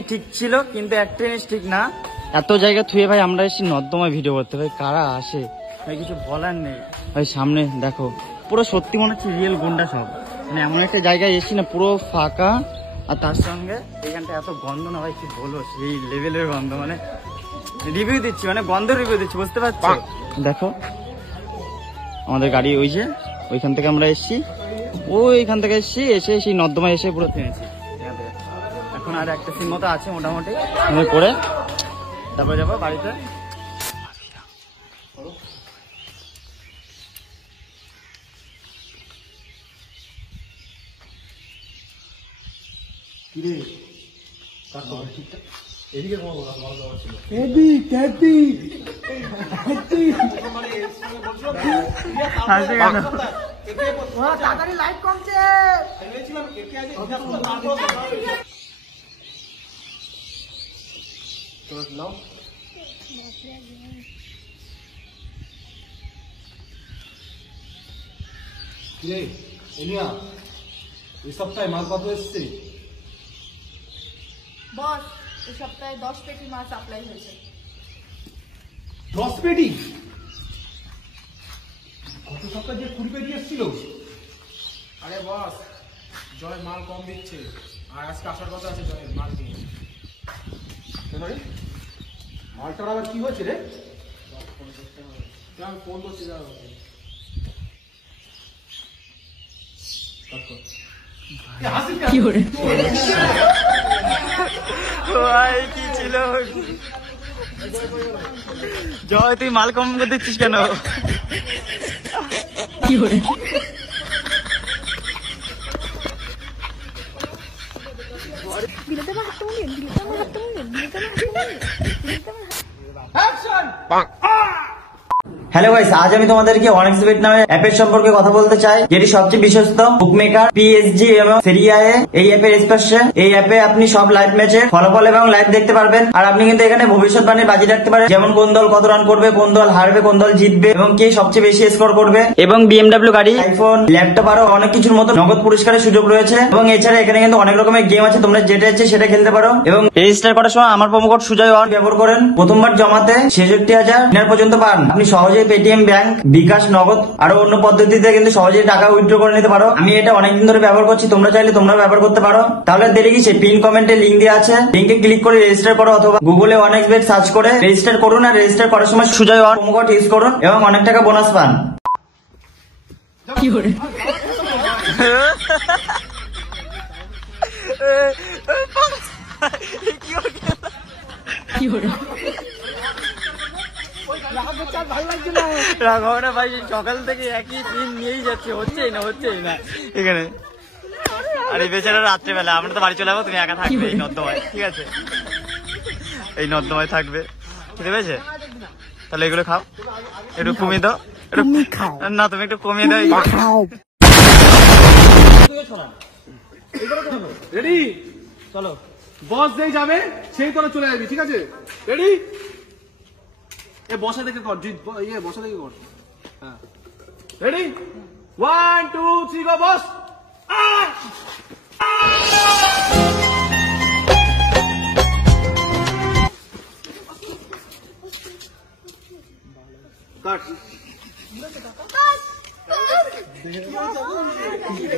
সবই ঠিক ছিল, কিন্তু একটা জিনিস ঠিক না, এত জায়গা থুয়ে ভাই আমরা এসে নর্দমায় ভিডিও করতে। ভাই কারা আসে ভাই কিছু বলার নেই ভাই। সামনে দেখো পুরো সত্যি মনে হচ্ছে রিয়েল গুন্ডা সব, মানে এমন একটা জায়গায় এসি না পুরো ফাঁকা, আর তার সঙ্গে এখানটা এত গন্ধ না ভাই কি বলবো, সেই লেভেলের গন্ধ, মানে রিভিউ দিচ্ছি, মানে গন্ধ রিভিউ দিচ্ছি, বুঝতে পারছো? দেখো আমাদের গাড়ি ওই যে ওইখান থেকে আমরা এসছি, ওইখান থেকে এসছি, এসে সেই নর্দমায় এসে পুরো থেমেছি। এখন আর একটা সিন মতো আছে মোটামুটি করে, তারপরে যাবো বাড়িতে। তাড়াতাড়ি লাইট কমছে। এই সপ্তাহে মাল কত এসছে? বস এই সপ্তাহে 10 পেটি মাছ সাপ্লাই হয়েছে। 10 পেটি? গত সপ্তাহে যে 20 পেটি এসেছিল। আরে বস জয় মাল কম দিচ্ছে, আর আজকে আসার কথা আছে জয়ের মাল নিয়ে। কেন রে? মালটার আবার কি হয়েছে রে? আমি ফোন করছি যাও। কি করে ভাই কি ছিল? জয় তুই মাল কম করে দিচ্ছিস কেন? কি করে হ্যালো গাইস, আজ আমি তোমাদেরকে অনেক্স বেট নামে অ্যাপের সম্পর্কে কথা বলতে চাই, যেটি সবচেয়ে বিশ্বস্ত বুকমেকার পিএসজি এবং সেরিয়া এ। এই অ্যাপের স্পর্শে এই অ্যাপে আপনি সব লাইভ ম্যাচের ফলাফল এবং লাইভ দেখতে পারবেন। আর আপনি কিন্তু এখানে ভবিষ্যৎবাণী বাজি রাখতে পারেন, যেমন কোন দল কত রান করবে, কোন দল হারবে, কোন দল জিতবে এবং কে সবচেয়ে বেশি স্কোর করবে। এবং বিএমডব্লিউ গাড়ি, আইফোন, ল্যাপটপ আরো অনেক কিছুর মতো নগদ পুরস্কারের সুযোগ রয়েছে। এবং এছাড়া এখানে কিন্তু অনেক রকমের গেম আছে, তোমরা যেটা ইচ্ছে সেটা খেলতে পারো। এবং রেজিস্টার করার সময় আমার প্রোমো কোড সুজয় ব্যবহার করেন। প্রথমবার জমাতে 66,000 দিনার পর্যন্ত পান। আপনি সহজেই পেটিএম, ব্যাংক, বিকাশ, নগদ আরো অন্য পদ্ধতিতে কিন্তু সহজেই টাকা উইথড্র করে নিতে পারো। আমি এটা অনেকদিন ধরে ব্যবহার করছি, তোমরা চাইলে তোমরা ব্যবহার করতে পারো। তাহলে দেরি কিসে? পিন কমেন্টে লিংক দেওয়া আছে, লিংকে ক্লিক করে রেজিস্টার করো, অথবা গুগলে অনেক্স বেট সার্চ করে রেজিস্টার করুন। আর রেজিস্টার করার সময় সুজয় প্রোমো কোড ইউজ করুন এবং অনেক টাকা বোনাস পান। কি করে কি করে রাঘব না ভাই, সকাল থেকে একই দিন নিয়েই যাচ্ছে, হচ্ছেই না এখানে। আর এই বেচারা রাত্রেবেলা, আমরা তো বাড়ি চলে যাবো, তুমি একা থাকবে এই নর্দমায়, ঠিক আছে? এই নর্দমায় থাকবে, খেতে পেয়েছে? তাহলে এগুলো খাও, একটু কমিয়ে দাও। না তুমি একটু কমিয়ে দাও। রেডি? চলো বস যেই যাবে সেই তোরা চলে যাবি, ঠিক আছে? রেডি? এ বসা থেকে কর, বসা থেকে কর। হ্যাঁ রেডি? 1 2 3 গো বস। কাট।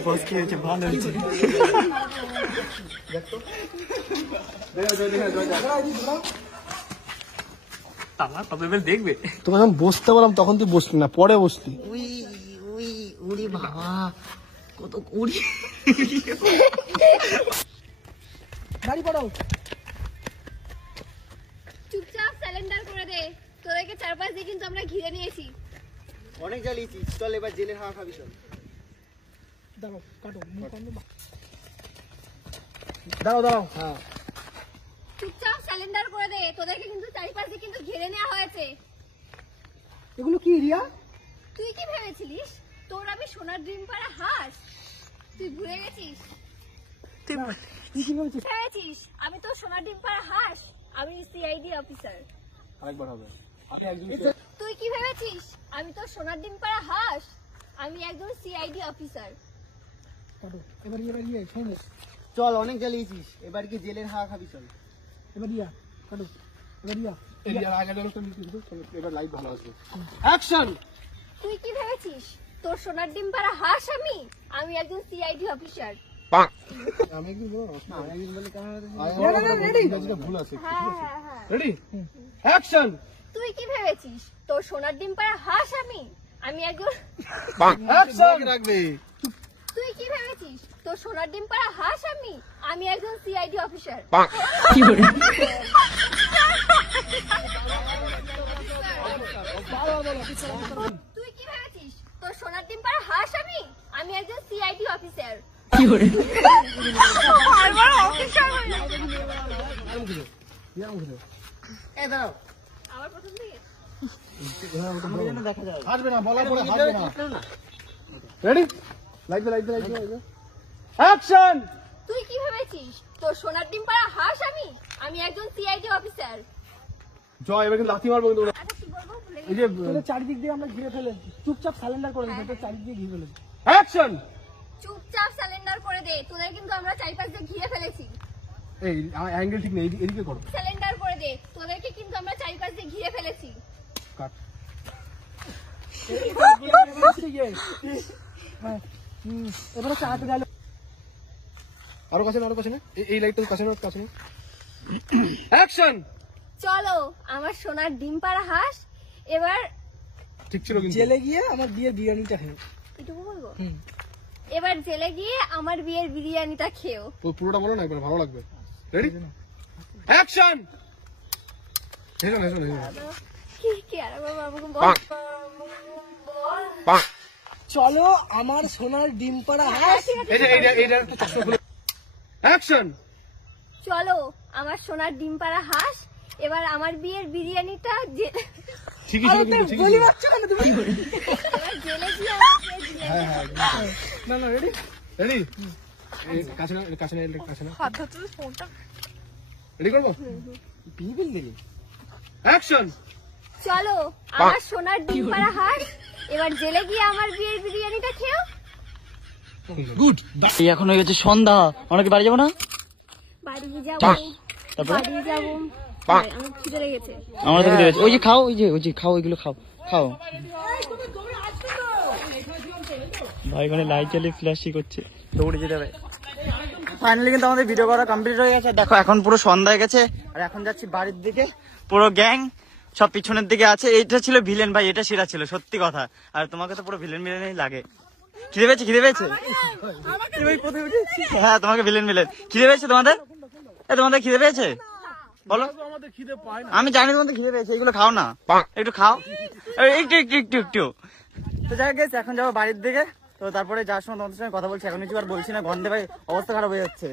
বস কি হয়েছে? ভালো হয়েছে। দেখবে তোকে যখন বসতে বললাম তখন তুই বসলি না, পরে বসলি। উড়ি বাবা, কত উড়ি। গাড়ি পড়াও। চুপচাপ স্যালেন্ডার করে দে, তোদেরকে চারপাশ দিয়ে কিন্তু আমরা ঘিরে নিয়েছি। অনেক জ্বালিয়েছি, চল এবার জেলের হাওয়া খাবি। চল দাঁড়াও, কাটো দাঁড়াও। হ্যাঁ চুপচাপ স্যালেন্ডার করে দে, তোদেরকে কিন্তু চারপাশ দিয়ে কিন্তু ঘিরে নেওয়া হয়েছে। এগুলো কি রিয়া? তুই কি ভেবেছিলিস তোর আমি সোনার ড্রিম পাড়া হাঁস? তুই ভুলে গেছিস? ভেবেছিস আমি তো সোনার ডিম পাড়া হাঁস? আমি সিআইডি অফিসার। আরেকবার হবে। তুই কি ভেবেছিস আমি তো সোনার ডিম পাড়া হাঁস? আমি একজন সিআইডি অফিসার। এবার চল, অনেক জ্বালিয়েছিস, এবার কি জেলের হাওয়া খাবি? চল এবার রিয়া কাটো এবার রিয়া এরিয়ার আগে যেন এবার লাইট ভালো আসবে। অ্যাকশন। তুই কি ভেবেছিস তোর সোনার ডিম পাড়া হাঁস আমি একজন সিআইডি অফিসার। আমি একদিন বলবো না, আমি একদিন বলে কেমন রেডি ভুল আছে। হ্যাঁ হ্যাঁ হ্যাঁ। Ready action. তুই কি ভেবেছিস তোর সোনার ডিম পাড়া হাঁস আমি একজন অ্যাকশন রাখবে। তুই কি ভেবেছিস তোর সোনার ডিম পাড়া হাঁস আমি একজন সিআইডি অফিসার। তুই কি ভেবেছিস তোর সোনার ডিম পাড়া হাঁস আমি একজন সিআইডি অফিসার। এই দাঁড়াও আমার প্রথম থেকে হাসবে না, বলার পরে হাসবে না। রেডি লাইট দে। অ্যাকশন। তুই কি ভেবেছিস তোর সোনার ডিম পাড়া হাঁস আমি একজন সিআইডি অফিসার। জয় এবার কিন্তু লাথি মারবো কিন্তু। আচ্ছা কি বলবো ভুলে এই গেছি। যে তোদের চারিদিক দিয়ে আমরা ঘিরে ফেলেছি চুপচাপ সারেন্ডার করে দিই তোদের চারিদিক দিয়ে ঘিরে ফেলেছি অ্যাকশন। চুপচাপ সিলিন্ডার করে দে তোদের কিন্তু আমরা চারিপাশ দিয়ে ঘিরে ফেলেছি। এই অ্যাঙ্গেল ঠিক নেই, এদিকে করো। সিলিন্ডার করে দে তোদেরকে কিন্তু আমরা চারিপাশ দিয়ে ঘিরে ফেলেছি। কাট। এবারে চালাতে গেল আরো কাছে না, এই লাইটটা কাছে না। অ্যাকশন। চলো আমার সোনার ডিম পাড়া হাঁস এবার ঠিক ছিল কিন্তু। জেলে গিয়ে আমার বিয়ের বিরিয়ানিটা খেয়ে এটুকু বলবো এবার জেলে গিয়ে আমার বিয়ের বিরিয়ানিটা খেও। পুরোটা বলো না, একবার ভালো লাগবে। Ready action. হেসো। কি আর বাবা আমাকে বল। চলো আমার সোনার ডিম পাড়া হ্যাঁ, ঠিক আছে, ঠিক আছে। এইটা একটু চশমা খুলে। অ্যাকশন। চলো আমার সোনার ডিম পাড়া হাঁস এবার আমার বিয়ের বিরিয়ানিটা ঠিকই ছিল কিন্তু, ঠিকই ছিল। বাচ্চা কেন তুমি এবার জেলে গিয়ে আমার বিয়ের বিরিয়ানি না রেডি রেডি কাছে না। রেডি করবো বিবিল দিলি অ্যাকশন। চলো আমার সোনার ডিম পাড়া হাঁস এবার জেলে গিয়ে আমার বিয়ের বিরিয়ানিটা খেও। গুড। এখন হয়ে গেছে সন্ধ্যা, আমরা কি বাড়ি যাবো না? বাড়ি যাবো তারপরে বাড়ি যাবো আমার খিদে লেগেছে। আমরা তো খেতে গেছি। ওই যে খাও, ওই যে খাও, ওইগুলো খাও। ভাই মানে লাইট জ্বালিয়ে ফ্ল্যাশি করছে, দৌড়ে যেতে হবে। ফাইনালি কিন্তু আমাদের ভিডিও করা কমপ্লিট হয়ে গেছে। দেখো এখন পুরো সন্ধ্যা হয়ে গেছে আর এখন যাচ্ছি বাড়ির দিকে। পুরো গ্যাং সব পিছনের দিকে আছে। এইটা ছিল ভিলেন ভাই, এটা সেরা ছিল সত্যি কথা। আর তোমাকে তো পুরো ভিলেনই লাগে। খিদে পেয়েছে? হ্যাঁ তোমাকে ভিলেন খিদে পেয়েছে তোমাদের? তোমাদের খিদে পেয়েছে বলো? আমাদের খিদে পায় না। আমি জানি তোমাদের খিদে পেয়েছে, এগুলো খাও না, একটু খাও, একটু। তো যাই গেছে, এখন যাবো বাড়ির দিকে। তো তারপরে যাওয়ার সময় তোমাদের সঙ্গে কথা বলছি। এখন কিছু আর বলছি না, গন্ধে ভাই অবস্থা খারাপ হয়ে যাচ্ছে।